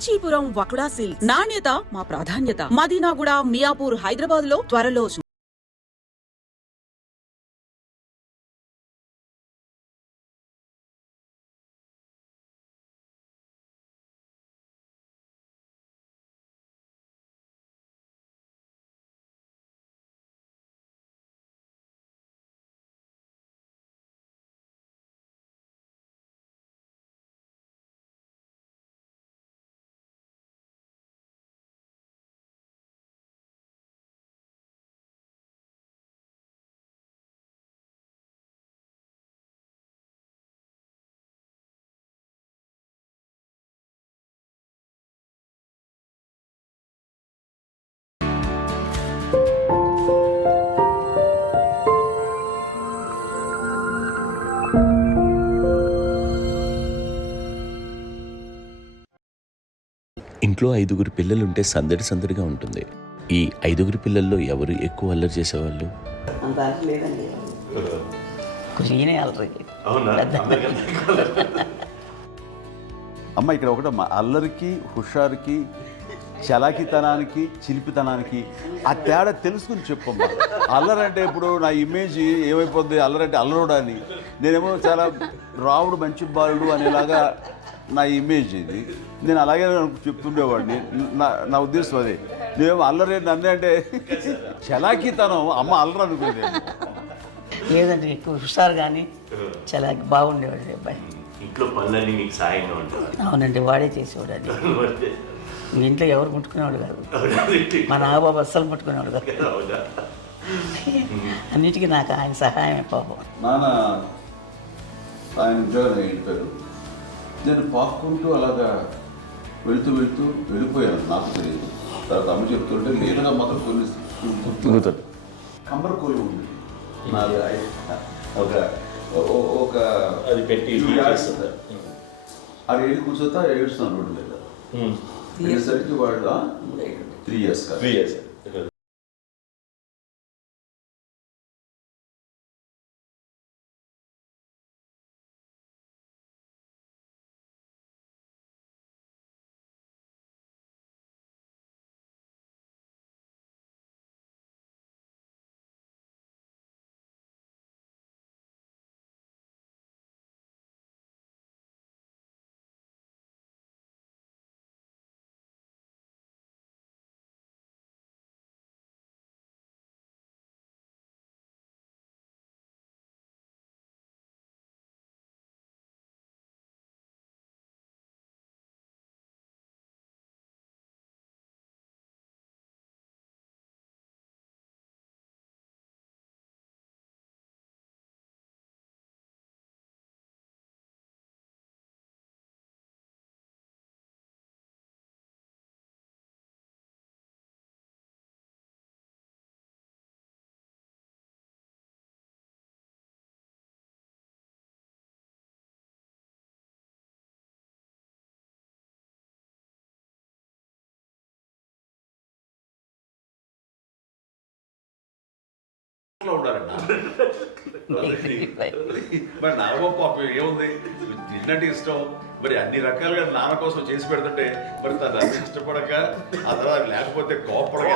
Kanchipuram వకుడా silks నాణ్యత మా ప్రాధాన్యత. మదీనాగూడ, మియాపూర్, హైదరాబాద్ లో త్వరలో. ఇంట్లో 5గురు పిల్లలుంటే సందడి సందడిగా ఉంటుంది. ఈ 5గురు పిల్లల్లో ఎవరు ఎక్కువ అల్లరి చేసేవాళ్ళు? అంత అల్లరి లేదండి. ఈయనే అల్లరి. అమ్మ ఇక్కడ ఒకటమ్మా, అల్లరికి, హుషారుకి, చలాకితనానికి, చిలిపితనానికి ఆ తేడా తెలుసుకుని చెప్పమ్మా. అల్లరంటే ఇప్పుడు నా ఇమేజ్ ఏమైపోద్ది, అల్లరంటే అల్లరుడు అని. నేనేమో చాలా రావుడు మంచి బాలుడు అనేలాగా నా ఇమేజ్ ఇది. నేను అలాగే చెప్తుండేవాడిని. నా ఉద్దేశం అదే. నేనేమో అల్లరి నన్ను అంటే చలాకితనం అమ్మ అల్లరు అనుకునేది. లేదండి, ఎక్కువ హుషారు కానీ చాలా బాగుండేవాడు అబ్బాయి. ఇంట్లో పనులన్నీ మీకు సాయంగా ఉంటుంది. అవునండి, వాడే చేసేవాడు. అది ఇంట్లో ఎవరు ముట్టుకునేవాడు కాదు. మా నాగబాబు అస్సలు ముట్టుకునేవాడు కాదు. అన్నిటికీ నాకు ఆయన సహాయమే పాపం. నాన్న ఆయన ఉద్యోగం వెళ్ళిపోయారు. నేను పాక్కుంటూ అలాగా వెళుతూ వెళ్ళిపోయాను. నాకు తెలియదు. తర్వాత అమ్మ చెప్తుంటే లేదుగా మాత్రం కొన్ని కమ్మర కోళ్ళు ఉంది. ఒక అది పెట్టి అది వెళ్ళి కూర్చోతా ఏడుస్తున్నాను రోడ్డు మీద. వెళ్ళేసరికి వాళ్ళు 3 years కాదు. 3 years. ఉండాలండి. మరి నాగబాబు పాపం ఏముంది, తిన్నట్టు ఇష్టం. మరి అన్ని రకాలుగా నాన్న కోసం చేసి పెడుతుంటే మరి తను ఇష్టపడక ఆ తర్వాత లేకపోతే కోపడక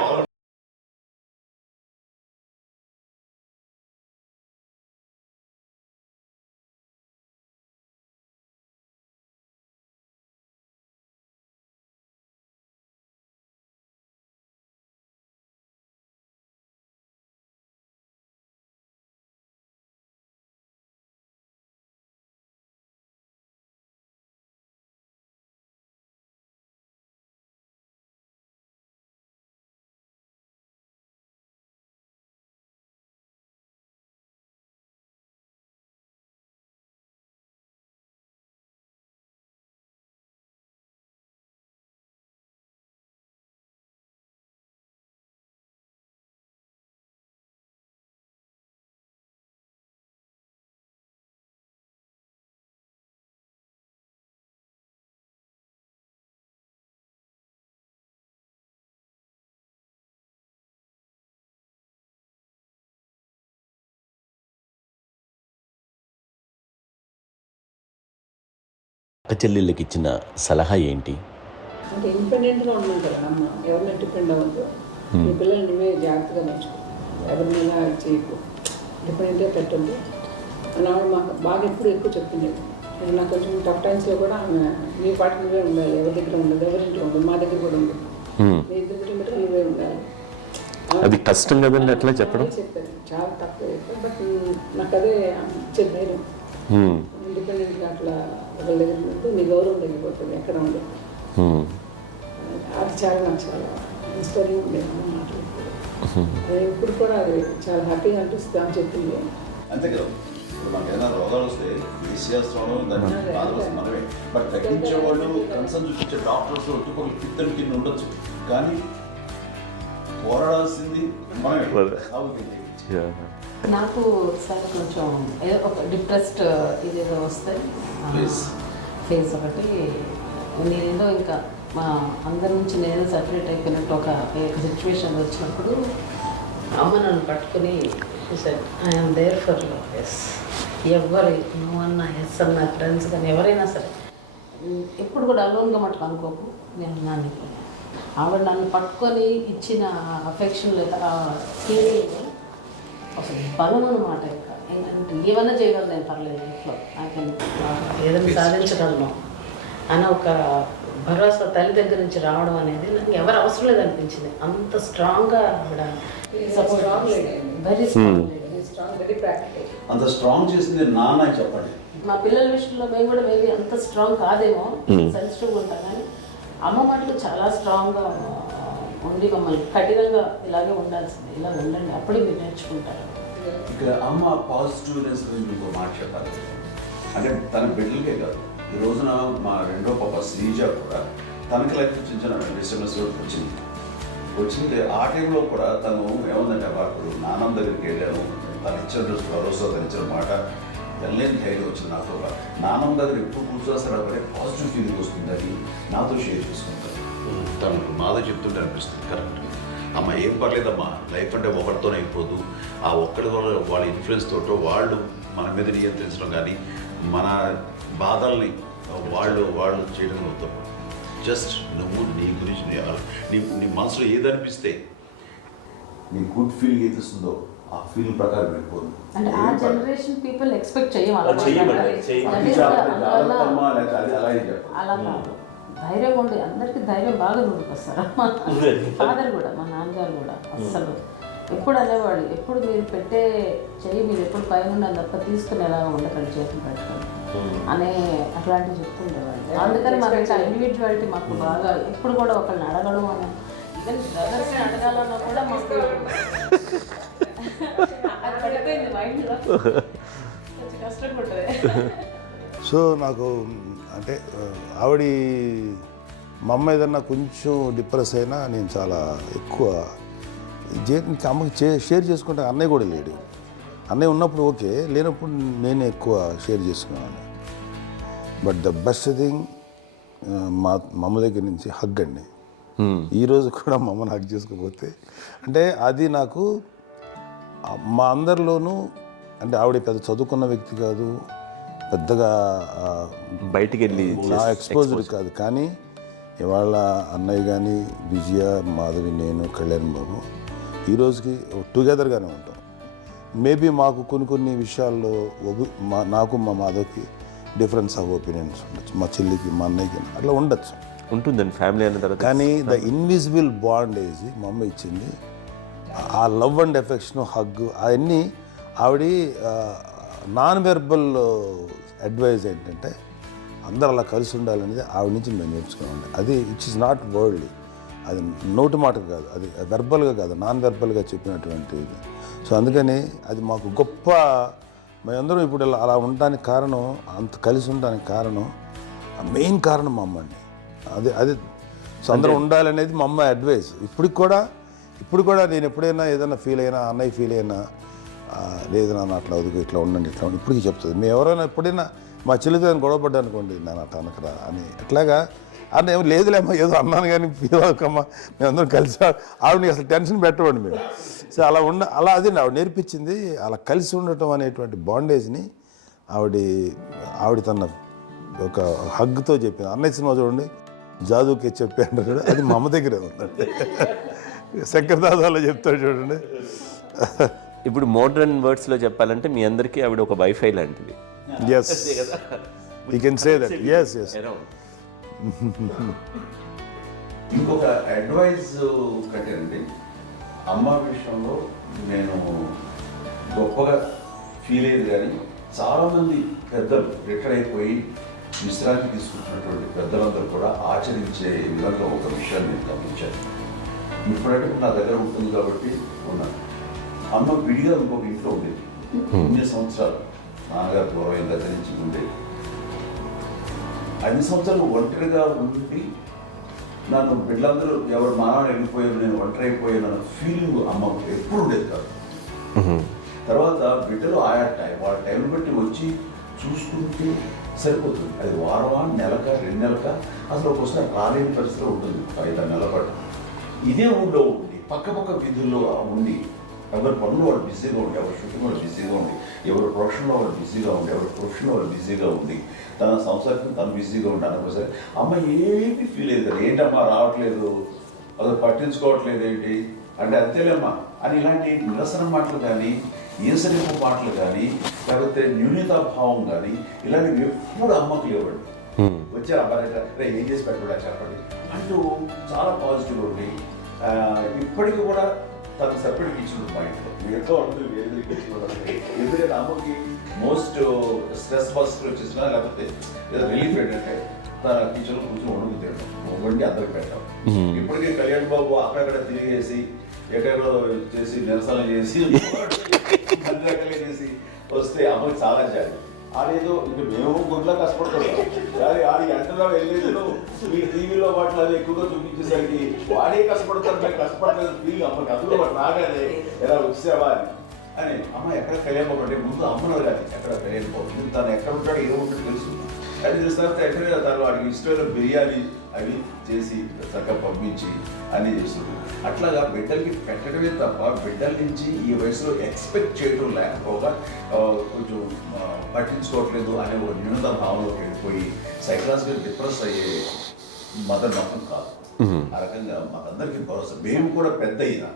అక్క చెల్లెళ్ళకి ఇచ్చిన సలహా ఏంటి? అంటే ఇండిపెండెంట్గా ఉండమంటారు అమ్మ, ఎవరిని డిపెండ్ అవ్వద్దు, మీ పిల్లల్ని నువ్వే జాగ్రత్తగా నేర్చుకో, ఎవరినైనా చేయకు, డిపెండెంట్గా పెట్టద్దు అని ఆవిడ మాకు బాగా ఎప్పుడు ఎక్కువ చెప్తుండేది. నాకు కొంచెం టఫ్ టైమ్స్లో కూడా ఆమె నీ పాటు నువ్వే ఉండాలి, ఎవరి దగ్గర ఉండదు, ఎవరింట్లో ఉండదు, మా దగ్గర కూడా ఉండదు, నీ దగ్గర బట్టి నువ్వే ఉండాలి. అది కష్టం కదండి అట్లా చెప్పడం. చెప్పారు, చాలా తక్కువ చెప్పారు, బట్ నాకు అదే ఇచ్చే ధైర్యం. ఇండిపెండెంట్గా అట్లా ఒకరి దగ్గర ఉంటే నీ గౌరవం తగ్గిపోతుంది, ఎక్కడ ఉండదు. అది చాలా నాకు చాలా ఇన్స్పైరింగ్ ఉండేది అమ్మ మాటలు. అది ఇప్పుడు కూడా అది చాలా హ్యాపీగా అనిపిస్తుంది అని చెప్పింది. అంతే కదా, ఇప్పుడు మనకు ఏదైనా రోగాలు వస్తే ఫేస్ చేస్తాను, దాన్ని బాధలు మనమే. బట్ తగ్గించే వాళ్ళు కన్సర్న్ చూపించే డాక్టర్స్ ఒట్టుకోలు కింద కింద ఉండొచ్చు, కానీ పోరాడాల్సింది మనమే. నాకు సార్ కొంచెం ఏదో ఒక డిప్రెస్డ్ ఇదేదో వస్తే ఫేస్ ఒకటి, నేనేదో ఇంకా మా అందరి నుంచి నేను సపరేట్ అయిపోయినట్టు ఒక సిచ్యువేషన్ వచ్చినప్పుడు అమ్మ నన్ను పట్టుకుని I'm there for you. Yes, ఎవరు నువ్వు అన్నా ఎస్ అన్న ఫ్రెండ్స్ కానీ ఎవరైనా సరే ఎప్పుడు కూడా అలోన్గా మటుకు అనుకోకు, నేను నాన్న ఆవిడ నన్ను పట్టుకొని ఇచ్చిన అఫెక్షన్ లేదా ఫీలింగ్ అసలు బలం అన్నమాట. ఇంకా ఏంటంటే ఏమన్నా చేయగలను నేను, పర్లేదు లైఫ్లో నాకు ఏదైనా సాధించగలను అని ఒక భరోసా తల్లి దగ్గర నుంచి రావడం అనేది నాకు ఎవరు అవసరం లేదనిపించింది. అంత స్ట్రాంగ్గా ఆవిడ support, very strong, very practical. అంత స్ట్రాంగ్ చేసింది నాన్న అని చెప్పండి. మా పిల్లల విషయంలో మేము కూడా మేబీ అంత స్ట్రాంగ్ కాదేమో, సెన్సిటివ్గా ఉంటాం, కానీ అమ్మ మాటలు చాలా స్ట్రాంగ్గా ఉండి మమ్మల్ని కఠినంగా ఇలాగే ఉండాల్సింది, ఇలా ఉండండి అప్పుడే మీరు నేర్చుకుంటారు. ఇక్కడ అమ్మ పాజిటివ్నెస్ గురించి ఇంకో మాట చెప్పాలి. అంటే తన బిడ్డలకే కాదు, ఈ రోజున మా రెండో పాప శ్రీజ కూడా తనకి లైఫ్ చిన్న చిన్న ఎస్ఎంఎస్ వచ్చింది. ఆ టైంలో కూడా తను ఏముందంటే అప్పుడు నాన్నమ్మ దగ్గరికి వెళ్ళాను, తను ఇచ్చిన భరోసా, తను ఇచ్చిన మాట వెళ్ళలేని ధైర్యం వచ్చింది నాతో. నాన్నమ్మ దగ్గర ఎప్పుడు కూర్చోస్తాడు అప్పుడే పాజిటివ్ ఫీలింగ్ వస్తుందని నాతో షేర్ చేసుకుంటాను. తను మాతో చెప్తుంటే అనిపిస్తుంది కరెక్ట్. అమ్మ ఏం పర్లేదమ్మా, లైఫ్ అంటే ఒకరితోనే అయిపోదు, ఆ ఒక్కరి వల్ల వాళ్ళ ఇన్ఫ్లుయెన్స్ తోటో వాళ్ళు మన మీద నియంత్రించడం కానీ మన బాధల్ని వాళ్ళు చేయడం అవుతాం. జస్ట్ నువ్వు నీ గురించి నీ మనసులో ఏదనిపిస్తే, నీ గుడ్ ఫీల్ ఏదిస్తుందో ఆ ఫీల్ ప్రకారం వెళ్ళిపోదు. అంటే ఆ జనరేషన్ పీపుల్ ఎక్స్పెక్ట్ అలా కాదు, ధైర్యం ఉండి అందరికీ ధైర్యం బాగా నూరుకొస్తారు. ఫాదర్ కూడా, మా నాన్నగారు కూడా అస్సలు ఎప్పుడు అనేవాడు, ఎప్పుడు మీరు పెట్టే చెయ్యి మీరు ఎప్పుడు పైన ఉండాలి తప్ప తీసుకుని ఎలా ఉండకండి, చేతులు పెట్టుకొని అనే అట్లాంటివి చెప్తుండేవాళ్ళు. అందుకని మాకు ఇంకా ఇండివిజువాలిటీ మాకు బాగా ఎప్పుడు కూడా ఒకళ్ళని అడగడం అని, ఈవెన్ బ్రదర్స్ని అడగాలన్నా కూడా మాకు అది పడిపోయింది మైండ్లో, కొంచెం కష్టంగా ఉంటుంది. సో నాకు అంటే ఆవిడ మా అమ్మ ఏదన్నా కొంచెం డిప్రెస్ అయినా నేను చాలా ఎక్కువ అమ్మకి షేర్ చేసుకుంటే, అన్నయ్య కూడా లేడు, అన్నయ్య ఉన్నప్పుడు ఓకే, లేనప్పుడు నేనే ఎక్కువ షేర్ చేసుకున్నాను. బట్ ద బెస్ట్ థింగ్ మా అమ్మ దగ్గర నుంచి హగ్ అండి. ఈరోజు కూడా మా అమ్మని హగ్ చేసుకోకపోతే అంటే అది నాకు మా అందరిలోనూ, అంటే ఆవిడ పెద్ద చదువుకున్న వ్యక్తి కాదు, పెద్దగా బయటికి వెళ్ళి నా ఎక్స్పోజర్ కాదు, కానీ ఇవాళ అన్నయ్య కానీ విజయ, మాధవి, నేను, కళ్యాణ్ బాబు ఈ రోజుకి టుగెదర్గానే ఉంటాం. మేబీ మాకు కొన్ని విషయాల్లో నాకు మా మాధవ్కి డిఫరెన్స్ ఆఫ్ ఒపీనియన్స్ ఉండొచ్చు, మా చెల్లికి, మా అన్నయ్యకి అట్లా ఉండొచ్చు, ఉంటుందండి ఫ్యామిలీ అన్న తర్వాత. కానీ ద ఇన్విజిబుల్ బాండేజ్ మా అమ్మ ఇచ్చింది, ఆ లవ్ అండ్ ఎఫెక్షన్, హగ్, అవన్నీ ఆవిడ నాన్ వెర్బల్ అడ్వైజ్ ఏంటంటే అందరూ అలా కలిసి ఉండాలనేది ఆవిడ నుంచి మేము నేర్చుకున్నాం. అది ఇట్స్ ఇస్ నాట్ వర్డ్లీ, అది నోటి మాట కాదు, అది వెర్బల్గా కాదు, నాన్ వెర్బల్గా చెప్పినటువంటి ఇది. సో అందుకని అది మాకు గొప్ప, మేమందరం ఇప్పుడు అలా ఉండడానికి కారణం, అంత కలిసి ఉండడానికి కారణం, మెయిన్ కారణం మా అమ్మ అండి. అది సో అందరూ ఉండాలనేది మా అమ్మ అడ్వైస్. ఇప్పుడు కూడా నేను ఎప్పుడైనా ఏదైనా ఫీల్ అయినా, అన్నయ్య ఫీల్ అయినా, లేదు నాన్న అట్లా వదుకు, ఇట్లా ఉండండి, ఇట్లా ఉండి, ఇప్పటికీ చెప్తుంది. మేము ఎవరైనా ఎప్పుడైనా మా చెల్లితో గొడవపడ్డా అనుకోండి, నేను అట్లా అనకరా అని, ఎట్లాగా అన్న ఏమో లేదులేమ్మా, ఏదో అన్నాను కానీ ఫీల్ అవ్వకమ్మా, మేమందరం కలిసి, ఆవిడని అసలు టెన్షన్ పెట్టవండి మేము. సో అలా అది ఆవిడ నేర్పించింది, అలా కలిసి ఉండటం అనేటువంటి బాండేజ్ని ఆవిడ తన ఒక హగ్తో చెప్పింది. అన్నయ్య సినిమా చూడండి, జాదుకే చెప్పాను చూడండి, అది మా అమ్మ దగ్గరే ఉందండి. శంకర్ దాదాలో చెప్తాడు చూడండి. ఇప్పుడు మోడర్న్ వర్డ్స్లో చెప్పాలంటే మీ అందరికీ ఆవిడ ఒక వైఫై లాంటిది. Yes, you can say that. Yes yes. ఇంకొక అడ్వైజ్ కట్టండి, అమ్మ విషయంలో నేను గొప్పగా ఫీల్ అయ్యేది, కానీ చాలామంది పెద్దలు రిటైర్ అయిపోయి విశ్రాంతి తీసుకుంటున్నటువంటి పెద్దలందరూ కూడా ఆచరించే విధంగా ఒక విషయాన్ని నేను గమనించాను. ఇప్పుడంటే నా దగ్గర ఉంటుంది కాబట్టి ఉన్నాను. అమ్మ విడిగా ఇంకొక ఇంట్లో ఉండేది, ఇన్ని సంవత్సరాలు నాన్నగారు దూరం దగ్గర నుంచి ఉండేది. 5 సంవత్సరాలు ఒంటరిగా ఉండి నన్ను బిడ్డలందరూ ఎవరు మానవాళ్ళు వెళ్ళిపోయారు, నేను ఒంటరి అయిపోయాను అన్న ఫీలింగ్ అమ్మకు ఎప్పుడు ఉండేది కాదు. తర్వాత బిడ్డలు ఆయా వాళ్ళ టైం బట్టి వచ్చి చూసుకుంటే సరిపోతుంది. అది వారమా, నెలక, 2 నెలక, అసలు ఒకసారి రాలేని పరిస్థితిలో ఉంటుంది. 5-6 నెలల పాటు ఇదే ఊళ్ళో ఉండి పక్క విధుల్లో ఉండి ఎవరి పనులు వాళ్ళు బిజీగా ఉండి, ఎవరి షూటింగ్ వాళ్ళు బిజీగా ఉండి, ఎవరి ప్రొఫెషన్లో వాళ్ళు బిజీగా ఉండి, ఎవరి ప్రొఫెషన్లో వాళ్ళు బిజీగా ఉండి, తన సంసారం తను బిజీగా ఉండి అనుకోసరి అమ్మ ఏమీ ఫీల్ అయ్యేది కదా, ఏంటమ్మా రావట్లేదు, అసలు పట్టించుకోవట్లేదు ఏంటి అంటే అంతేలేమ్మా అని ఇలాంటి నిరసన మాటలు కానీ, ఈసరింపు మాటలు కానీ, లేకపోతే న్యూనతాభావం కానీ ఇలాంటివి ఎప్పుడు అమ్మకు లేవండి. వచ్చారు అబ్బాయి ఏం చేసి పెట్టడా చెప్పండి అంటూ చాలా పాజిటివ్ ఉండి ఇప్పటికీ కూడా తను సపరేట్ ఇచ్చిన పాయింట్లో ఎంతో ఉంటుంది. వేరే ఎందుకంటే అమ్మకి మోస్ట్ స్ట్రెస్ బస్టర్ వచ్చేసినా లేకపోతే ఏదో రిలీఫ్ ఏంటంటే తన కిచెన్లో కూర్చొని వండుకు వండి అందరికి పెట్టాం. ఇప్పటికీ కళ్యాణ్ బాబు అక్కడక్కడ తిరిగేసి ఎక్కడెక్కడో చేసి నిరసన చేసి అన్ని రకాలు చేసి వస్తే అమ్మకి చాలా జాలి. ఆడేదో ఇక మేము గుడ్లా కష్టపడుతున్నాం కానీ ఆడి ఎంతలో వెళ్ళేదో మీ టీవీలో వాటిలో అది ఎక్కువగా చూపించేసరికి వాడే కష్టపడతారు, మేము కష్టపడలేదు ఫీల్ అమ్మకి. అందులో వాడు రాగానే ఎలా వచ్చావా అని అమ్మ ఎక్కడ కళ్యాణ్ బాబు అంటే ముందు అమ్మను కానీ ఎక్కడ కళ్యాణ్ బాబు తను ఎక్కడ ఉంటాడు, ఏ ఉంటాడు తెలుసు. అది చూసిన ఎక్కడ తను వాడికి ఇష్టమైన బిర్యానీ అవి చేసి చక్కగా పంపించి అన్నీ చేస్తుంది. అట్లాగా బిడ్డలకి పెట్టడమే తప్ప బిడ్డల నుంచి ఈ వయసులో ఎక్స్పెక్ట్ చేయడం లేకపోగా కొంచెం పట్టించుకోవట్లేదు అనే ఒక న్యూనత భావంలోకి వెళ్ళిపోయి సైకలాజికల్ డిప్రెస్ అయ్యే మదర్ మొత్తం కాదు. ఆ రకంగా మాకందరికీ భరోసా. మేము కూడా పెద్ద అయినా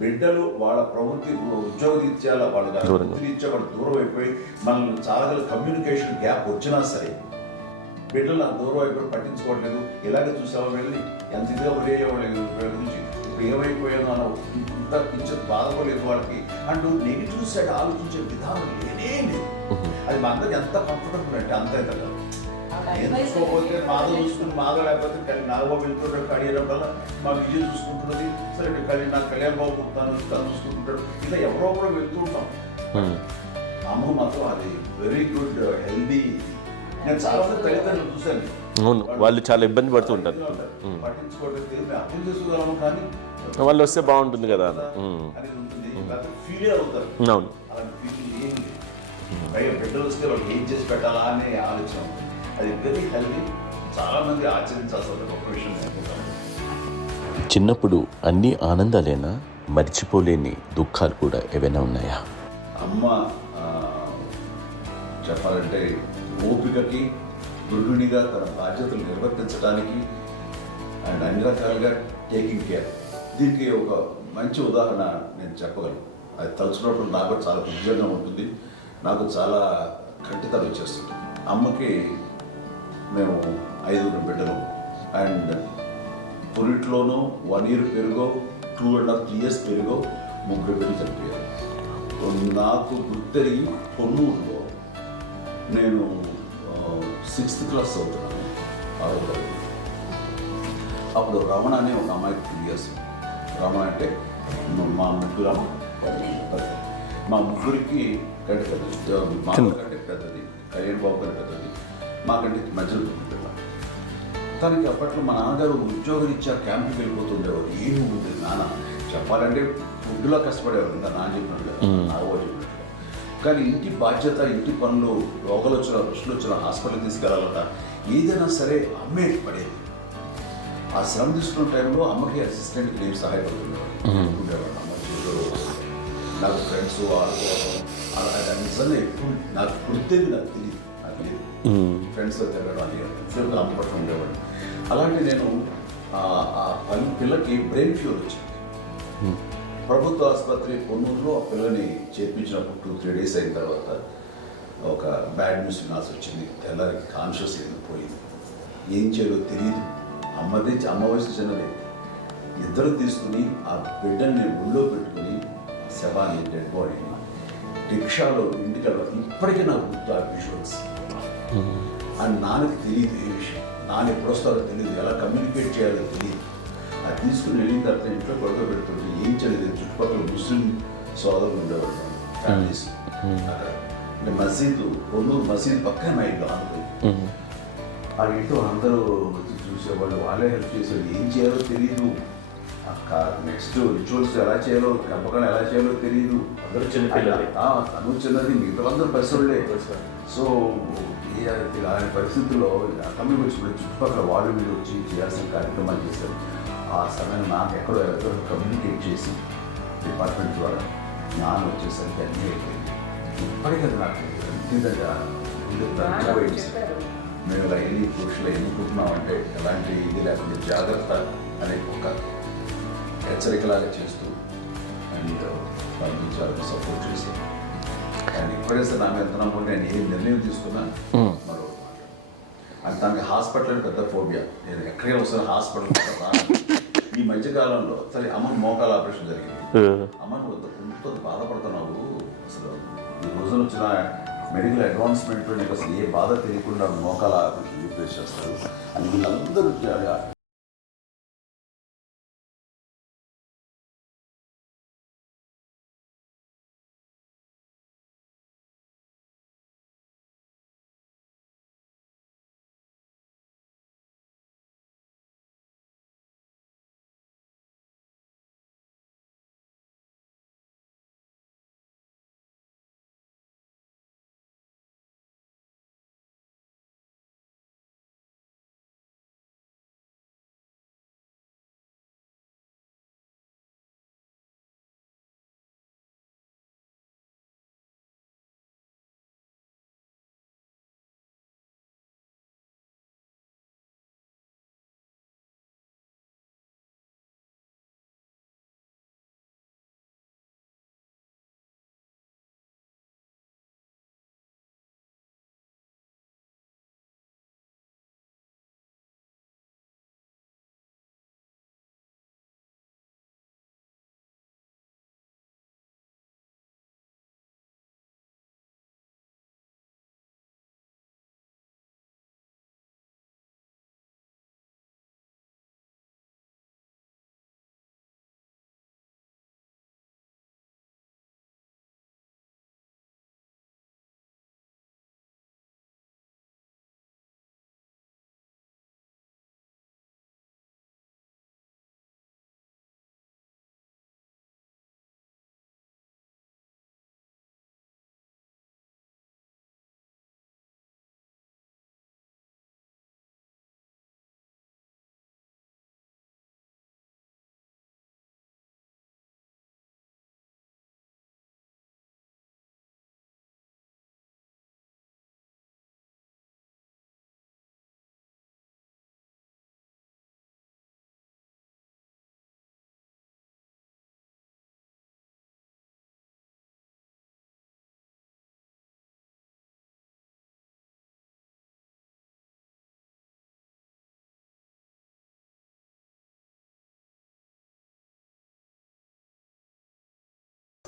బిడ్డలు వాళ్ళ ప్రవృత్తి ఉద్యోగరీత్యా వాళ్ళు రీత్యా వాళ్ళు దూరం అయిపోయి మనల్ని చాలా కమ్యూనికేషన్ గ్యాప్ వచ్చినా సరే బిడ్డలు నాకు దూరం అయిపోయి పట్టించుకోవట్లేదు. ఇలాగే చూసావా వెళ్ళి ఎంత ఇదిగా ఒరేవాళ్ళు గురించి ఇప్పుడు ఏమైపోయాను అన్న ఇంత కించెం బాధపడలేదు వాళ్ళకి అంటూ నెగిటివ్ సైడ్ ఆలోచించే విధానం లేనే లేదు. అది మా అందరికి ఎంత కంఫర్టబుల్ అంటే అంతే కదా. చూసుకోకపోతే మాధవ చూసుకుని మాధవ లేకపోతే నాగబాబు వెళ్తుంటాడు కడియడం వల్ల మా విజయ్ చూసుకుంటున్నది సరే నాకు కళ్యాణ్ బాబు తను చూసుకుంటుంటాడు. ఇలా ఎవరో కూడా వెళ్తూ ఉంటాం. అమ్మ మాత్రం అది వెరీ గుడ్ హెల్దీ. నేను చాలా మంది తల్లిదండ్రులు చూశాను, అవును, వాళ్ళు చాలా ఇబ్బంది పడుతూ ఉంటారు. పట్టించుకోవట్లేదు, మేము అర్థం చేసుకోగలము కానీ వాళ్ళు వస్తే బాగుంటుంది కదా అనేది ఉంటుంది. ఫీల్ అవుతారు. అవును, అలాంటి ఫీల్ ఏం లేదు. పైగా బిడ్డలు వస్తే వాళ్ళు ఏం చేసి పెట్టాలా అనే ఆలోచన ఉంటుంది. అది వెరీ హెల్దీ. చాలా మంది ఆచరించాల్సిన గొప్ప విషయం అనుకుంటాను. చిన్నప్పుడు అన్ని ఆనందాలేనా, మర్చిపోలేని దుఃఖాలు కూడా ఏవైనా ఉన్నాయా? అమ్మ చెప్పాలంటే ఓపికకి, గృహిణిగా తన బాధ్యతలు నిర్వర్తించడానికి అండ్ అన్ని రకాలుగా టేకింగ్ కేర్, దీనికి ఒక మంచి ఉదాహరణ నేను చెప్పగలను. అది తలుచుకున్నప్పుడు నాకు చాలా ఉద్యోగంగా ఉంటుంది, నాకు చాలా కంటితనం వచ్చేస్తుంది. అమ్మకి మేము 5 బిడ్డలు అండ్ పురిట్లోనూ 1 year పెరుగో 2.5 years పెరుగో 3 బిడ్డలు చనిపోయారు. నాకు గుర్తెరిగి పొన్నూరులో నేను 6th class చదువుతున్నాను, 6వ తరగతి. అప్పుడు రమణ అనే ఒక అమ్మాయికి 2 years. రమణ అంటే మా ముగ్గురికి కంటే పెద్దది, మా కంటే పెద్దది, కళ్యాణ్ బాబు కంటే పెద్దది, మాకంటే మధ్యలో పిల్ల. తనకి అప్పట్లో మా నాన్నగారు ఉద్యోగరీత్యా క్యాంప్కి వెళ్ళిపోతుండేవారు. ఏమి ఉండేది నాన్న చెప్పాలంటే ఫుడ్లో కష్టపడేవారు, ఇంకా నాన్న చెప్పినట్టు కదా, నాగో చెప్పినట్టు. కానీ ఇంటి బాధ్యత, ఇంటి పనులు, రోగాలు వచ్చిన రుచులు వచ్చిన హాస్పిటల్కి తీసుకెళ్ళాలట ఏదైనా సరే అమ్మే పడేది. ఆ శ్రమ తీసుకున్న టైంలో అమ్మకి అసిస్టెంట్కి నేను సహాయపడుతుండేవాడు. అమ్మ నాకు ఫ్రెండ్స్ ఆడుకోవడం నిజంగా ఎప్పుడు నాకు గుర్తేది, నాకు తెలియదు, నాకు లేదు. ఫ్రెండ్స్తో తిరగడం అది అమ్మ పట్ల ఉండేవాడు. అలాంటి నేను ఆ పిల్లకి బ్రెయిన్ ఫ్యూర్ వచ్చింది. ప్రభుత్వ ఆసుపత్రి పొన్నూరులో ఆ పిల్లని చేర్పించినప్పుడు 2-3 days అయిన తర్వాత ఒక బ్యాడ్ న్యూస్ వినాల్సి వచ్చింది. తెల్లారికి కాన్షియస్ లేదు, పోయింది. ఏం చేయాలో తెలియదు. అమ్మ వయసు చిన్నది. ఇద్దరు తీసుకుని ఆ బిడ్డని నేను ఒళ్ళో పెట్టుకుని శవాన్ని, డెడ్ బాడీని రిక్షాలో ఇంటికి వెళ్ళడం ఇప్పటికీ నాకు గుర్తు ఆ విజువల్స్. అండ్ నాన్నకి తెలియదు ఏ విషయం, నాన్న ఎప్పుడు వస్తారో తెలియదు, ఎలా కమ్యూనికేట్ చేయాలో తెలియదు. అది తీసుకుని వెళ్ళిన తర్వాత ఇంట్లో పడుకోబెడుతుంటే ఏం చేయలేదు. చుట్టుపక్కల ముస్లిం సోదరులు ఉండేవాళ్ళు, ఫ్యామిలీస్. అక్కడ అంటే మసీదు, పొన్నూరు మసీదు పక్కన మా ఇంట్లో ఆనుకుంది. ఆ ఇంట్లో అందరూ వచ్చి చూసేవాళ్ళు, వాళ్ళే హెల్ప్ చేసేవాళ్ళు. ఏం చేయాలో తెలియదు. నెక్స్ట్ రిచువల్స్ ఎలా చేయాలో, కంపకాలు ఎలా చేయాలో తెలియదు. అందరూ చిన్నపిల్లలే. తను చిన్నది, మిగతా అందరూ పరిసరులే. సో అలాంటి పరిస్థితుల్లో కమ్మి వచ్చినప్పుడు చుట్టుపక్కల వాళ్ళు మీరు వచ్చి చేయాల్సిన కార్యక్రమాలు చేశారు. ఆ సమయం నాకు ఎక్కడో కమ్యూనికేట్ చేసి డిపార్ట్మెంట్ ద్వారా నాన్న వచ్చేసరికి అన్నీ అయిపోయింది. ఇప్పటికీ నాకు ఇంటిదగ్గర మేము ఇలా ఎన్ని పురుషులు ఎన్నుకుంటున్నామంటే ఎలాంటి ఇది లేకుండా జాగ్రత్త అనే ఒక హెచ్చరికలాగా చేస్తూ అండ్ పంపించాలని సపోర్ట్ చేశాను. అండ్ ఇప్పుడైతే నా మీద నమ్ముకుంటే నేను ఏ నిర్ణయం తీసుకున్నా మరో అండ్ తనకి హాస్పిటల్ పెద్ద ఫోబియా. నేను ఎక్కడికి వస్తాను హాస్పిటల్ కదా. ఈ మధ్యకాలంలో సరే అమ్మకి మోకాల ఆపరేషన్ జరిగింది. అమ్మను ఎంతో బాధపడుతున్నావు, అసలు ఈ రోజున వచ్చిన మెడికల్ అడ్వాన్స్మెంట్లో నీకు అసలు ఏ బాధ తెలియకుండా మోకాల ఆపరేషన్ రీప్లేస్ చేస్తారు అని వీళ్ళందరూ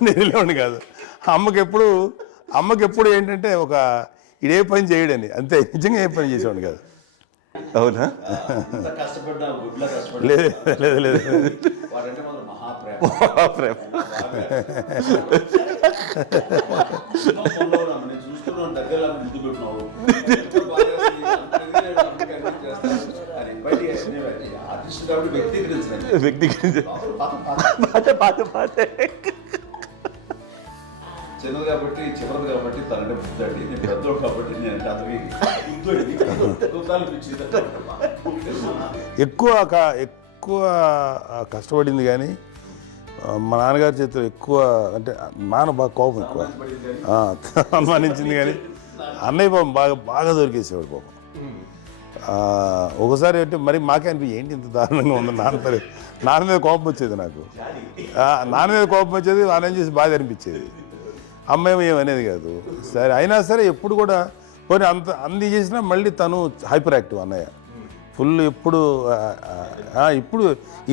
నేను కాదు. అమ్మకి ఎప్పుడు ఏంటంటే ఒక ఇదే పని చేయడని, అంతే. నిజంగా ఏ పని చేసేవాడిని కాదు. అవునా? లేదు లేదు లేదు మహాప్రేమ. చిన్నది కాబట్టి చివరిది కాబట్టి తనంటే బుద్ధండి, నేను పెద్దోడు కాబట్టి నేను ఎక్కువ కష్టపడింది. కానీ మా నాన్నగారి చేతిలో ఎక్కువ అంటే నాన్న బాగా కోపం ఎక్కువ అనుమానించింది. కానీ అన్నయ్య పాపం బాగా దొరికేసేవాడు పాపం. ఒకసారి అంటే మరి మాకే అనిపి ఏంటి ఇంత దారుణంగా ఉంది నాన్న మీద కోపం వచ్చేది నాకు. నాన్న మీద కోపం వచ్చేది, నాన్న చేసి బాధ అనిపించేది. అమ్మాయి ఏమనేది కాదు. సరే అయినా సరే ఎప్పుడు కూడా పోనీ అన్ని చేసినా మళ్ళీ తను హైపర్ యాక్టివ్ అన్నయ్య. ఫుల్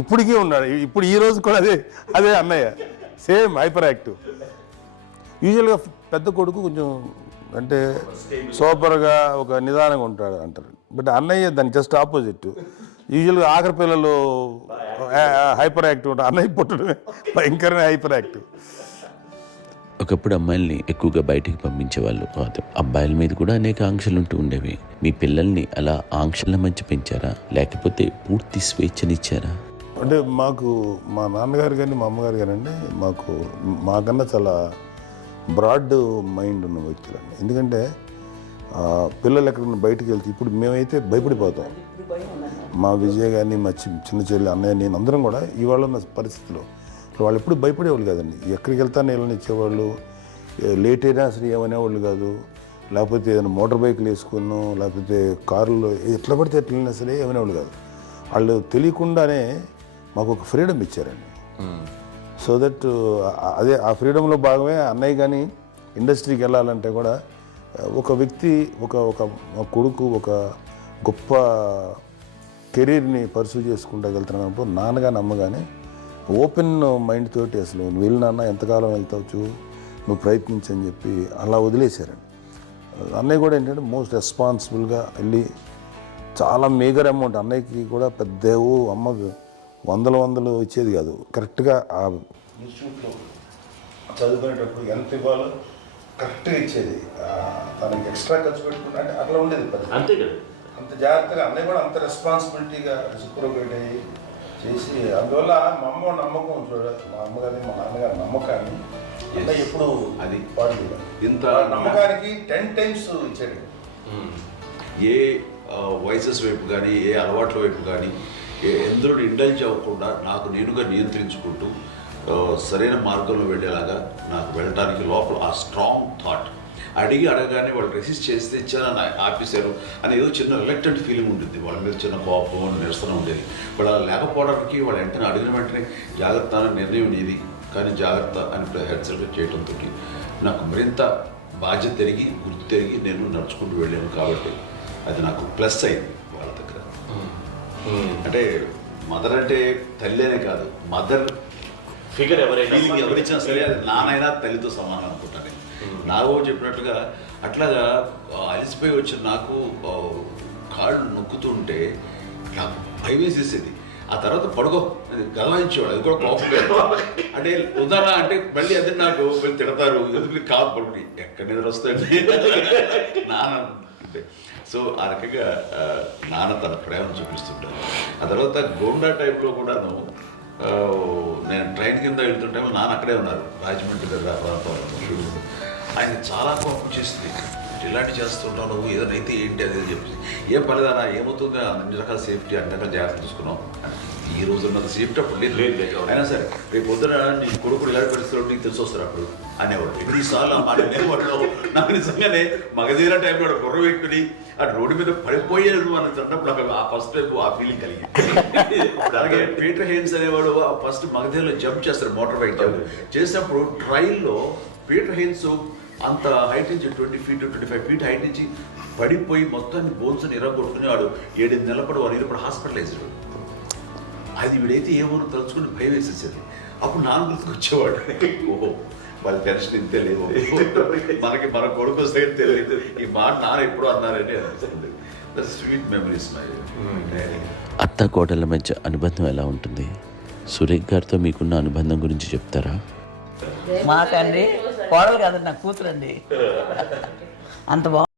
ఇప్పటికీ ఉన్నాడు. ఇప్పుడు ఈ రోజు కూడా అదే అన్నయ్య, సేమ్ హైపర్ యాక్టివ్. యూజువల్గా పెద్ద కొడుకు కొంచెం అంటే సూపర్గా ఒక నిదానంగా ఉంటాడు అంటారు. బట్ అన్నయ్య దాని జస్ట్ ఆపోజిట్. యూజువల్గా ఆఖరి పిల్లలు హైపర్ యాక్టివ్ ఉంటారు, అన్నయ్య పుట్టడమే భయంకరమైన హైపర్ యాక్టివ్. ఒకప్పుడు అమ్మాయిల్ని ఎక్కువగా బయటికి పంపించేవాళ్ళు కాదు, అబ్బాయిల మీద కూడా అనేక ఆంక్షలు ఉంటూ ఉండేవి. మీ పిల్లల్ని అలా ఆంక్షల మధ్య పెంచారా, లేకపోతే పూర్తి స్వేచ్ఛనిచ్చారా? అంటే మాకు మా నాన్నగారు కానీ మా అమ్మగారు కానండి మాకన్నా చాలా బ్రాడ్ మైండ్ ఉన్న వ్యక్తులండి. ఎందుకంటే పిల్లలు ఎక్కడన్నా బయటకు వెళ్తే ఇప్పుడు మేమైతే భయపడిపోతాం. మా విజయ్ కానీ మా చిన్న చెల్లి అన్నయ్య నేను అందరం కూడా ఇవాళ ఉన్న పరిస్థితిలో వాళ్ళు ఎప్పుడు భయపడేవాళ్ళు కాదండి. ఎక్కడికి వెళ్తాను నీళ్ళని ఇచ్చేవాళ్ళు, లేట్ అయినా అసలు ఏమనేవాళ్ళు కాదు. లేకపోతే ఏదైనా మోటార్ బైక్లు వేసుకున్నాం, లేకపోతే కారులో ఎట్లా పడితే ఎట్లయినా సరే ఏమనేవాళ్ళు కాదు. వాళ్ళు తెలియకుండానే మాకు ఒక ఫ్రీడమ్ ఇచ్చారండి. సో దట్ అదే ఆ ఫ్రీడంలో భాగమే అన్నయ్య కానీ ఇండస్ట్రీకి వెళ్ళాలంటే కూడా ఒక వ్యక్తి ఒక కొడుకు ఒక గొప్ప కెరీర్ని పర్సూ చేసుకుంటూ వెళ్తున్నప్పుడు నాన్నగాని అమ్మగానే ఓపెన్ మైండ్ తోటి అసలు నువ్వు వెళ్ళి నాన్న ఎంతకాలం వెళ్తావచ్చు, నువ్వు ప్రయత్నించని చెప్పి అలా వదిలేశారండి. అన్నయ్య కూడా ఏంటంటే మోస్ట్ రెస్పాన్సిబుల్గా వెళ్ళి చాలా మేజర్ అమౌంట్ అన్నయ్యకి కూడా పెద్దవు అమ్మకు వందలు ఇచ్చేది కాదు. కరెక్ట్గా ఆ ఇన్స్టిట్యూట్లో చదువుకునేటప్పుడు ఎంత ఇవ్వాలో కరెక్ట్గా ఇచ్చేది. తనకి ఎక్స్ట్రా ఖర్చు పెట్టుకుంటే అంటే అట్లా ఉండేది పరిస్థితి. అంతే కదా, అంత జాగ్రత్తగా అన్నయ్య కూడా అంత రెస్పాన్సిబిలిటీగా రెసిప్రోకేట్ అయ్యి చేసి అందువల్ల మా అమ్మ నమ్మకం చూడాలి, మా అమ్మగారి మా నాన్నగారి నమ్మకాన్ని ఎప్పుడు అది పాటు ఇంత నమ్మకానికి 10 times ఇచ్చాడు. ఏ వయసెస్ వైపు కానీ ఏ అలవాట్ల వైపు కానీ ఎందులో ఇండల్జ్ అవ్వకుండా నాకు నేనుగా నియంత్రించుకుంటూ సరైన మార్గంలో వెళ్ళేలాగా నాకు వెళ్ళడానికి లోపల ఆ స్ట్రాంగ్ థాట్. అడగగానే వాళ్ళు రెసిస్ట్ చేస్తే ఇచ్చానని ఆపేశారు అని ఏదో చిన్న రిలక్టెంట్ ఫీలింగ్ ఉంటుంది. వాళ్ళ మీద చిన్న కోపం నిరసన ఉండేది. వాళ్ళు అలా లేకపోవడానికి వాళ్ళు వెంటనే అడిగిన వెంటనే జాగ్రత్త అనే నిర్ణయం ఉండేది. కానీ జాగ్రత్త అని హెచ్చరిక చేయడంతో నాకు మరింత బాధ్యత తిరిగి గుర్తు తిరిగి నేను నడుచుకుంటూ వెళ్ళాను. కాబట్టి అది నాకు ప్లస్ అయింది వాళ్ళ దగ్గర. అంటే మదర్ అంటే తల్లినే కాదు, మదర్ ఫిగర్ ఎవరిచ్చినా సరే అది నానైనా తల్లితో సమానం అనుకుంటాను. నాకు చెప్పినట్టుగా అట్లాగా అలిసిపోయి వచ్చిన నాకు కాళ్ళు నొక్కుతుంటే నాకు భయం వేసేసేది. ఆ తర్వాత పడుకో గమనించేవాడు, అది కూడా కోపం. అంటే ఉదాహరణ అంటే మళ్ళీ అదే నాకు వీళ్ళు తిడతారు, ఎందుకు కాదు పడుకుని ఎక్కడ నిద్ర వస్తాయండి నాన్న అంటే. సో ఆ రకంగా నాన్న తన ప్రేమ చూపిస్తుంటాను. ఆ తర్వాత గోండా టైప్లో కూడాను నేను ట్రైన్ కింద వెళ్తుంటే నాన్న అక్కడే ఉన్నారు, రాజమండ్రి దగ్గర ప్రాంతంలో. ఆయన చాలా కోపం చేస్తుంది, ఇలాంటి చేస్తుంటావు నువ్వు, ఏదైనా అయితే ఏంటి అది చెప్పి. ఏం పర్లేదన్నా ఏమవుతుందో అన్ని రకాల సేఫ్టీ అన్ని రకాల జాగ్రత్త తీసుకున్నాం. ఈ రోజు ఉన్నది సేఫ్టీ అప్పుడు లేదు. అయినా సరే రేపు పొద్దున నీ కొడుకులు ఇలాంటి పరిస్థితుల్లో నీకు తెలిసి వస్తారు అప్పుడు అనేవాడు. ఎన్నిసార్లు అనేవాడు. నాకు నిజంగానే మగధీర టైంలో గుర్ర వ్యక్తుని ఆ రోడ్డు మీద పడిపోయారు అని అన్నప్పుడు నాకు ఆ ఫస్ట్ టైం ఆ ఫీలింగ్ కలిగింది. అలాగే పీటర్ హెయిన్స్ అనేవాడు ఫస్ట్ మగధీరలో జంప్ చేస్తారు, మోటార్ బైక్ జంప్ చేసినప్పుడు ట్రైల్లో పీటర్ హెయిన్స్ అంత హైట్ నుంచి 20 feet 25 feet హైట్ నుంచి పడిపోయి మొత్తాన్ని బోన్స్ని ఎరగొట్టుకుని వాడు 7 నెలల పాటు వాడు ఇప్పుడు హాస్పిటలైజ్డ్. అది వీడైతే ఏమో తలుచుకుని భయం వేసేసేది. అప్పుడు నాన్న గుర్తుకు వచ్చేవాడు, ఓహో వాళ్ళ టెన్షన్ ఇంతే లేదు, మనకి మన కొడుకు వస్తే తెలియదు ఈ మాట నాన్న ఎప్పుడు అన్నారని అనిపిస్తుంది. Sweet memories my. అత్త కోడళ్ళ మధ్య అనుబంధం ఎలా ఉంటుంది? సురేఖ్ గారితో మీకున్న అనుబంధం గురించి చెప్తారా? మాకండి కోడలు కాదండి, నా కూతురండి. అంత బాగుంది.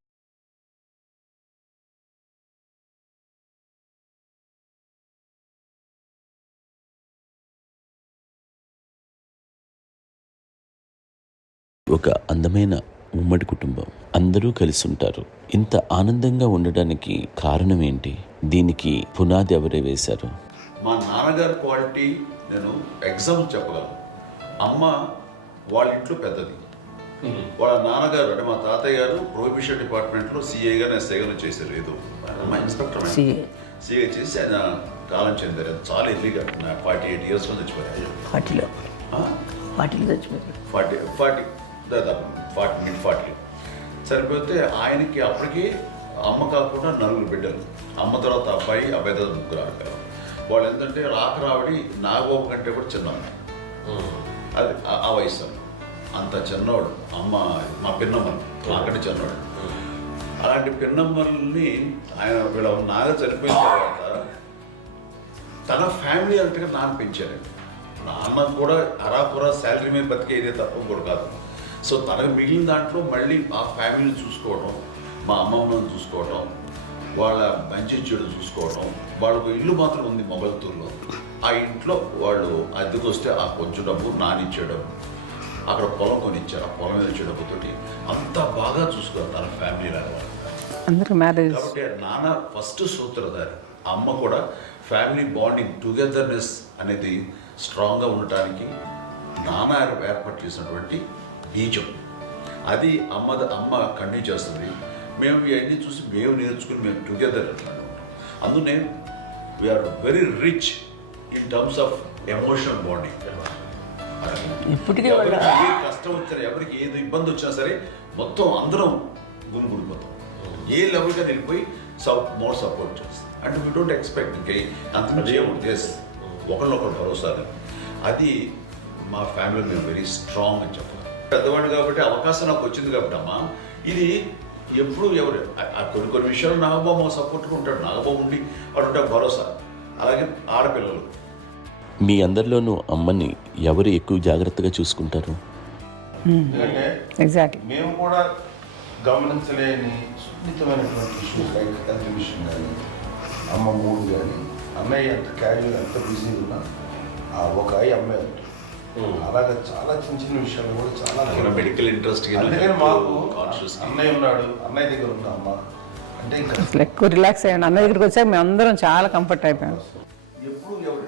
ఒక అందమైన ఉమ్మడి కుటుంబం, అందరూ కలిసి ఉంటారు. ఇంత ఆనందంగా ఉండడానికి కారణం ఏంటి? దీనికి పునాది ఎవరే వేశారు? మా నాన్నగారి క్వాలిటీ నేను ఎగ్జాంపుల్ చెప్పగలను. అమ్మ వాళ్ళ ఇంట్లో పెద్దది, వాళ్ళ నాన్నగారు అంటే మా తాతయ్య గారు ప్రొహిబిషన్ డిపార్ట్మెంట్లో సిఐగా ఎస్ఐగా చేశారు. ఏదో మా ఇన్స్పెక్టర్ సిఐ చేసి ఆయన కాలం చెందారు. చాలా ఎర్లీగా 48 years చచ్చిపోయారు. 40 చచ్చిపోయారు. 40 దాదాపు 40 సరిపోతే ఆయనకి అప్పటికి అమ్మ కాకుండా 4 బిడ్డలు. అమ్మ తర్వాత అబ్బాయి తర్వాత 3 ఆడపిల్లలు. వాళ్ళు ఏంటంటే రాకరావిడి నాగబాబు కంటే కూడా చిన్నవాడు. అది ఆ వయసు అంత చిన్నవాడు. అమ్మ మా పిన్నమ్మలు నాకంటే చిన్నవాడు. అలాంటి పిన్నమ్మల్ని ఆయన వీళ్ళ నాగ చనిపోయిన తర్వాత తన ఫ్యామిలీ అంతగా నాన్న పెంచారు. నాన్న కూడా అరాపురా శాలరీ మీద బతికేదే తప్ప కూడా కాదు. సో తనకు మిగిలిన దాంట్లో మళ్ళీ ఆ ఫ్యామిలీని చూసుకోవడం, మా అమ్మమ్మను చూసుకోవడం, వాళ్ళ మంచి చెడు చూసుకోవడం. వాళ్ళకు ఇల్లు మాత్రం ఉంది మొగల్తూరులో. ఆ ఇంట్లో వాళ్ళు అద్దెకు వస్తే ఆ కొంచెం డబ్బు నానిచ్చే డబ్బు, అక్కడ పొలం కొనిచ్చారు. ఆ పొలం మీద వచ్చే డబ్బుతోటి అంతా బాగా చూసుకోవాలి తన ఫ్యామిలీ లాగా. కాబట్టి నాన్న ఫస్ట్ సూత్రధారి. అమ్మ కూడా ఫ్యామిలీ బాండింగ్ టుగెదర్నెస్ అనేది స్ట్రాంగ్గా ఉండటానికి నాన్న ఏర్పాటు చేసినటువంటి బీజం. అది అమ్మ కంటిన్యూ చేస్తుంది. మేము ఇవన్నీ చూసి మేము నేర్చుకుని మేము టుగెదర్ అట్లానే ఉంటాం. అందునే we are very rich in terms of emotional bonding. ఇప్పటికే ఎవరికి ఏ కష్టం వచ్చినా, ఎవరికి ఏది ఇబ్బంది వచ్చినా సరే మొత్తం అందరం గుమిగూడిపోతాం. ఏ లెవెల్గా వెళ్ళిపోయి మోర్ సపోర్ట్ చేస్తాం. అంటే వీ డోంట్ ఎక్స్పెక్ట్ ఇంకా అంతమంది ఏముంది ఒకరినొకరు భరోసా. అది మా ఫ్యామిలీ మేము వెరీ స్ట్రాంగ్ అని చెప్పాలి. పెద్దవాడు కాబట్టి అవకాశం నాకు వచ్చింది కాబట్టి అమ్మా ఇది ఎప్పుడు ఎవరు కొన్ని విషయాలు నాగబాబు సపోర్ట్గా ఉంటాడు. నాగబాబు ఉండి వాడు ఉంటాడు భరోసా. అలాగే ఆడపిల్లలు మీ అందరిలోనూ అమ్మని ఎవరు ఎక్కువ జాగ్రత్తగా చూసుకుంటారు? ఎగ్జాక్ట్లీ. మేము కూడా గమనించలేని సున్నితమైనటువంటి ఇష్యూస్ లైక్ హెల్త్ విషయం కానీ, అమ్మ మూడు కానీ, అన్నయ్య ఎంత క్యాజువల్ ఎంత బిజీ ఉన్నా ఒక అమ్మాయి ఉంటుంది. అలాగే చాలా చిన్న చిన్న విషయాలు కూడా చాలా మెడికల్ ఇంట్రెస్ట్. అందుకని మాకు అన్నయ్య ఉన్నాడు, అన్నయ్య దగ్గర ఉన్న అమ్మ అంటే ఇంకా ఎక్కువ రిలాక్స్ అయ్యాను. అన్నయ్య దగ్గరికి వచ్చాక మేము అందరం చాలా కంఫర్ట్ అయిపోయాం. ఎప్పుడు ఎవరు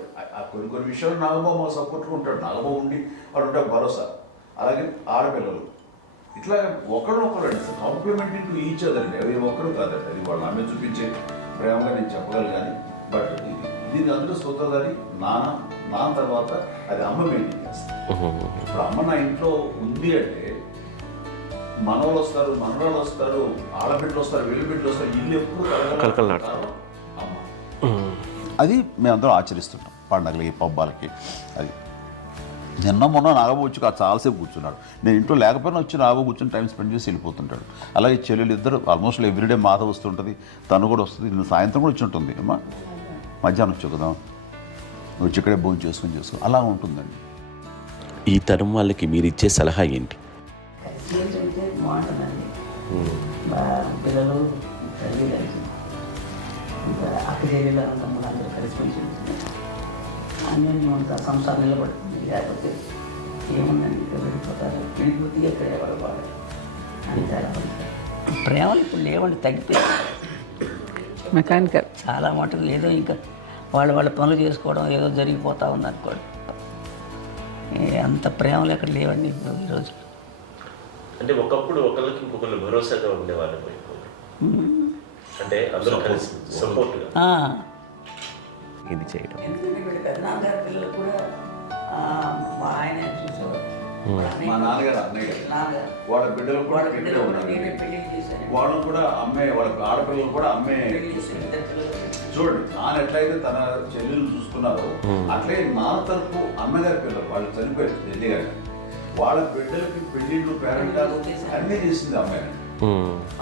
కొన్ని విషయాలు నాగబాబు సపోర్ట్గా ఉంటాడు. నాగబాబు ఉండి వాడు ఉంటాడు భరోసా. అలాగే ఆడపిల్లలు ఇట్లా ఒకరినొకరు కాంప్లిమెంటింగ్ టు ఈచ్ అదర్ అండి. అవి ఒక్కరు కాదండి. అది వాళ్ళ ఆమె చూపించే ప్రేమగా నేను చెప్పగలను. కానీ బట్ దీని అందులో సూత్రధారి నాన్న తర్వాత అది అమ్మ మెయింటైన్ చేస్తారు. ఇప్పుడు అమ్మ నా ఇంట్లో ఉంది అంటే మనవాళ్ళు వస్తారు, మనవాళ్ళు వస్తారు, ఆడబిడ్డలు వస్తారు, వెల్లుబిడ్డలు వస్తారు. ఇల్లు ఎప్పుడు కలకలాడతారు అమ్మ. అది మేమందరం ఆచరిస్తుంటాం పండగలకి పబ్బాలకి. అది నిన్న మొన్న నాగబాబు వచ్చి చాలాసేపు కూర్చున్నాడు. నేను ఇంట్లో లేకపోయినా వచ్చి నాగబాబు కూర్చొని టైం స్పెండ్ చేసి వెళ్ళిపోతుంటాడు. అలాగే చెల్లెలు ఇద్దరు ఆల్మోస్ట్ ఎవ్రీడే మాత వస్తుంటుంది, తను కూడా వస్తుంది. నేను సాయంత్రం కూడా వచ్చి ఉంటుంది. అమ్మా మధ్యాహ్నం వచ్చి కదా వచ్చి ఇక్కడే భోజనం చేసుకొని అలా ఉంటుందండి. ఈ తరం వాళ్ళకి మీరు ఇచ్చే సలహా ఏంటి? కలిసి ఉంటే బాగుంటుందండి. పిల్లలు తల్లి కలిసి అక్క చెల్లెలు తమ్ముడు అందరూ కలిసి ఉంటుంది. అన్నీ ఉంటారు, సంసారం నిలబడుతుంది. లేకపోతే ఏముందండి ఇక్కడ వెళ్ళిపోతారు, వెళ్ళిపోతే ఎక్కడ ఎవరు బాగా అంతే. అలా ప్రేమలు ఇప్పుడు లేవండి, తగ్గిపోయింది. మెకానికల్ చాలా మటుకు ఏదో ఇంకా వాళ్ళ పనులు చేసుకోవడం ఏదో జరిగిపోతూ ఉంది అనుకోండి. అంత ప్రేమలు ఎక్కడ లేవండి ఇప్పుడు ఈ రోజు. అంటే ఒకప్పుడు ఒకరికి ఇంకొకరు భరోసాగా ఉండేవాళ్ళు. అంటే అందరూ కలిసి సపోర్ట్గా ఇది చేయడం. ఎందుకంటే వీళ్ళ పెద్దనాన్నగారి పిల్లలు కూడా ఆయన చూసేవారు. మా నాన్నగారు అన్నయ్య గారు వాళ్ళ బిడ్డలు కూడా ఇక్కడే ఉన్నారు. వాళ్ళని కూడా అమ్మాయి వాళ్ళ ఆడపిల్లలు కూడా అమ్మాయి చూడండి. నాన్న ఎట్లయితే తన చెల్లెలు చూసుకున్నారో అట్లే నాన్న తరపు అమ్మగారి పిల్లలు వాళ్ళు చనిపోయారు చెల్లి గారు. వాళ్ళ బిడ్డలకి పెళ్లిళ్ళు పేరెంటాలు అన్నీ చేసింది అమ్మాయి.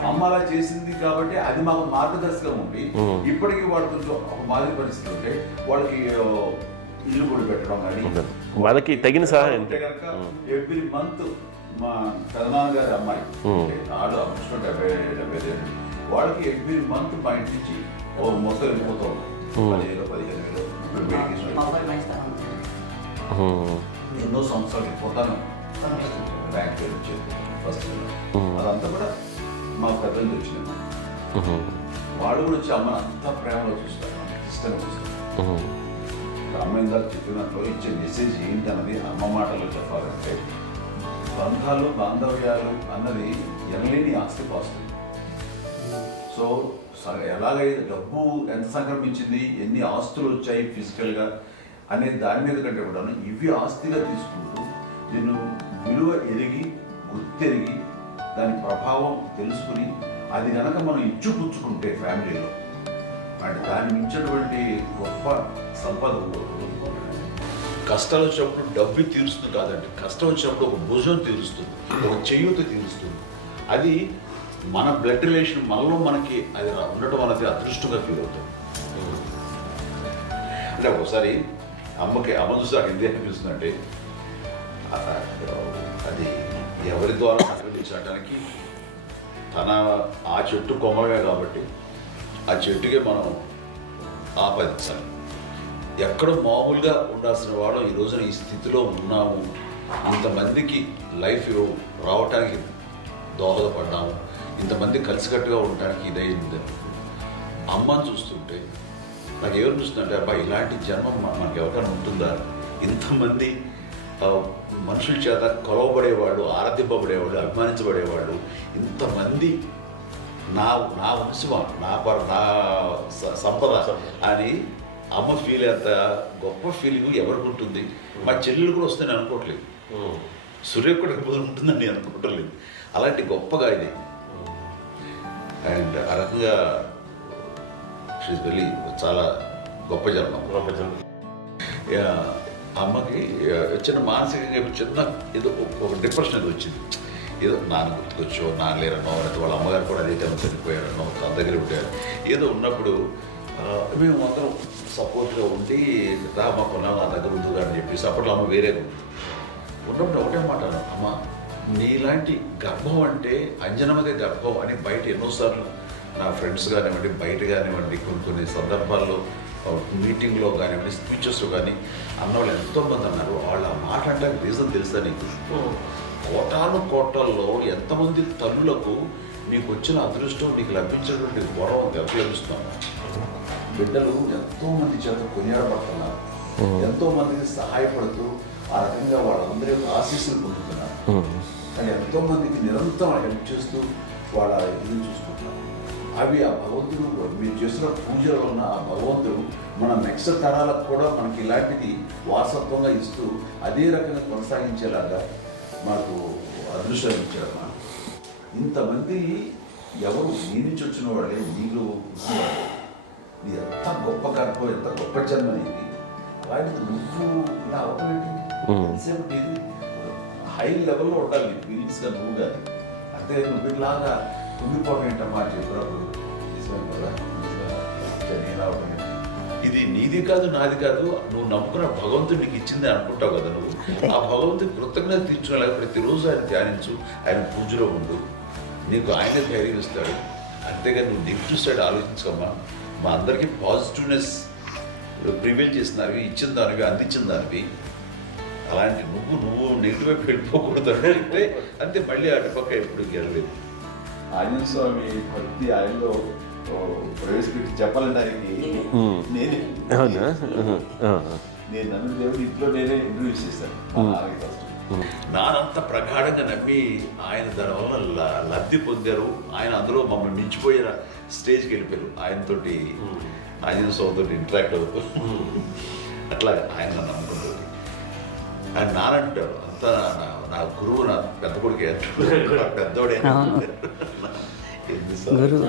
అమ్మ అలా చేసింది కాబట్టి అది మాకు మార్గదర్శకం ఉంది. ఇప్పటికీ వాళ్ళు కొంచెం ఒక మాదిరి పరిస్థితి ఉంటే వాళ్ళకి ఇల్లు కూడా పెట్టడం కానీ వాళ్ళకి తగిన సహాయం అంటే కనుక ఎవ్రీ మంత్ మా పెదనాన్నగారి అమ్మాయి ఆడు అప్పుడు 70 వాళ్ళకి ఎవ్రీ మంత్ మా ఇంటి నుంచి మొత్తం వెళ్ళిపోతాం 10,000-15,000 ఎన్నో సంవత్సరాలు వెళ్ళిపోతాను. బ్యాంక్ పేరు వచ్చేది ఫస్ట్. అదంతా కూడా మా పెద్దలు వచ్చింది. వాళ్ళు కూడా వచ్చి అమ్మని అంతా ప్రేమలో చూస్తారు, ఇష్టంగా చూస్తారు. అమ్మ ఇందాక చెప్పినట్లు ఇచ్చే మెసేజ్ ఏంటన్నది అమ్మ మాటల్లో చెప్పాలంటే బంధాలు బాంధవ్యాలు అన్నది ఎనలేని ఆస్తి పాస్తులు. సో ఎలాగైతే డబ్బు ఎంత సంక్రమించింది, ఎన్ని ఆస్తులు వచ్చాయి ఫిజికల్గా అనే దాని మీద కంటే కూడా ఇవి ఆస్తిగా తీసుకుంటూ దీన్ని విలువ ఎరిగి గుర్తెరిగి దాని ప్రభావం తెలుసుకుని అది కనుక మనం ఇచ్చిపుచ్చుకుంటే ఫ్యామిలీలో అంటే దాన్ని మించినటువంటి గొప్ప సంపద కష్టాలు వచ్చినప్పుడు డబ్బు తీరుస్తుంది కాదండి, కష్టం వచ్చినప్పుడు ఒక భుజం తీరుస్తుంది, ఒక చేయూత తీరుస్తుంది. అది మన బ్లడ్ రిలేషన్ మనలో మనకి అది ఉండటం అనేది అదృష్టంగా ఫీల్ అవుతుంది. అంటే ఒకసారి అమ్మ చూసి నాకు ఎందుకు అనిపిస్తుంది అంటే అది ఎవరి ద్వారా సంక్రమించడానికి తన ఆ చెట్టు కొమ్మలమే కాబట్టి ఆ చెట్టుకే మనం ఆపాదించాలి. ఎక్కడో మామూలుగా ఉండాల్సిన వాడు ఈ రోజున ఈ స్థితిలో ఉన్నాము, ఇంతమందికి లైఫ్ రావటానికి దోహదపడ్డాము, ఇంతమంది కలిసికట్టుగా ఉండటానికి ఇదైంది. అమ్మని చూస్తుంటే నాకు ఏమనిపిస్తుందంటే అబ్బా ఇలాంటి జన్మం మనకి ఎవరికైనా ఉంటుందా? ఇంతమంది మనుషుల చేత కొలవబడేవాళ్ళు, ఆరాధింపబడేవాళ్ళు, అభిమానించబడేవాళ్ళు, ఇంతమంది నా వంశమా నా సంపద అని అమ్మ ఫీల్ అంత గొప్ప ఫీలింగ్ ఎవరికి ఉంటుంది? మా చెల్లెలు కూడా వస్తే నేను అనుకోవట్లేదు, సూర్య కూడా ఉంటుందని నేను అనుకోవట్లేదు. అలాంటి గొప్పగా ఇది అండ్ ఆ రకంగా షీఈస్ వెరీ చాలా గొప్ప జన్మ. అమ్మకి చిన్న మానసికంగా చిన్న ఏదో ఒక డిప్రెషన్ ఏదో వచ్చింది, ఏదో నాన్న గుర్తుకొచ్చో నాన్న లేరనో లేకపోతే వాళ్ళ అమ్మగారు కూడా అదే టైం చనిపోయారనో తన దగ్గర ఉంటారు ఏదో ఉన్నప్పుడు మేము అందరం సపోర్ట్గా ఉండి మా కొన్నాళ్ళు నా దగ్గర ఉందిగా అని చెప్పేసి అప్పట్లో అమ్మ వేరేగా ఉన్నప్పుడు ఒకటే మాట అమ్మ నీలాంటి గర్భం అంటే అంజనమదే గర్భం అని బయట ఎన్నోసార్లు నా ఫ్రెండ్స్ కానివ్వండి బయట కానివ్వండి కొన్ని సందర్భాల్లో మీటింగ్లో కానివ్వండి స్పీచెస్లో కానీ అన్నవాళ్ళు ఎంతోమంది అన్నారు. వాళ్ళ మాట అంటే రీజన్ తెలుసా నీకు? కోటాల్లో ఎంతమంది తల్లులకు నీకు వచ్చిన అదృష్టం నీకు లభించినటువంటి గౌరవం ఎంత లభిస్తున్నాము. బిడ్డలు ఎంతోమంది చేత కొనియాడబడుతున్నారు, ఎంతోమందికి సహాయపడుతూ ఆ రకంగా వాళ్ళందరి యొక్క ఆశీస్సులు పొందుతున్నారు. కానీ ఎంతోమందికి నిరంతరం హెల్ప్ చేస్తూ వాళ్ళ ఇది చూసుకుంటున్నారు. అవి ఆ భగవంతుడు మీరు చేస్తున్న పూజలో ఉన్న ఆ భగవంతుడు మన నెక్స్ట్ తరాలకు కూడా మనకి ఇలాంటిది వారసత్వంగా ఇస్తూ అదే రకంగా కొనసాగించేలాగా మాకు అదృష్టం ఇచ్చారమ్మా. ఇంతమంది ఎవరు నీ నుంచి వచ్చిన వాళ్ళే నీలో ఉన్నవాళ్ళు. నీ ఎంత గొప్ప గర్భం, ఎంత గొప్ప జన్మ నీది. అలాంటిది నువ్వు ఇలా అవటమేంటి? హై లెవెల్లో ఉండాలి ఫీలింగ్స్గా నువ్వు కానీ. అంతే నువ్వు ఇలాగా కుంగిపోవడం ఏంటమ్మా చెప్పినప్పుడు నిజమే కదా, నేను అవటం ఇది నీది కాదు నాది కాదు, నువ్వు నమ్ముకున్న భగవంతుడు నీకు ఇచ్చింది అనుకుంటావు కదా. నువ్వు ఆ భగవంతుడి కృతజ్ఞత తీర్చుకోలేక ప్రతిరోజు ఆయన ధ్యానించు, ఆయన పూజలో ఉండు, నీకు ఆయనే ధైర్యం ఇస్తాడు. అంతేగాని నువ్వు నెగిటివ్ సైడ్ ఆలోచించుకోమ్మా. మా అందరికీ పాజిటివ్నెస్ ప్రివైల్ చేసిన దానివి, ఇచ్చిన దానివి, అందించిన దానివి. అలాంటి నువ్వు నెగిటివ్ వైపు వెళ్ళిపోకూడదు అంటే అంతే. మళ్ళీ అటుపక్క ఎప్పుడు గెలలేదు. ఆంజనేయ స్వామి భక్తి ఆయనలో ప్రవేశపెట్టి చెప్పాలడానికి నేను నన్ను దేవుడు ఇంట్లో నేనే ఇంట్రడ్యూస్ చేశాను. నానంత ప్రగాఢంగా నమ్మి ఆయన దానివల్ల లబ్ధి పొందారు. ఆయన అందులో మమ్మల్ని మించిపోయిన స్టేజ్కి వెళ్ళిపోయారు. ఆయనతోటి ఆంజనేయ స్వామితో ఇంటరాక్ట్ అవుతూ అట్లా ఆయన నమ్ముకుంటుంది. ఆయన నానంటారు అంతా నా గురువు, నా పెద్ద కొడుకు పెద్దోడే. గురువు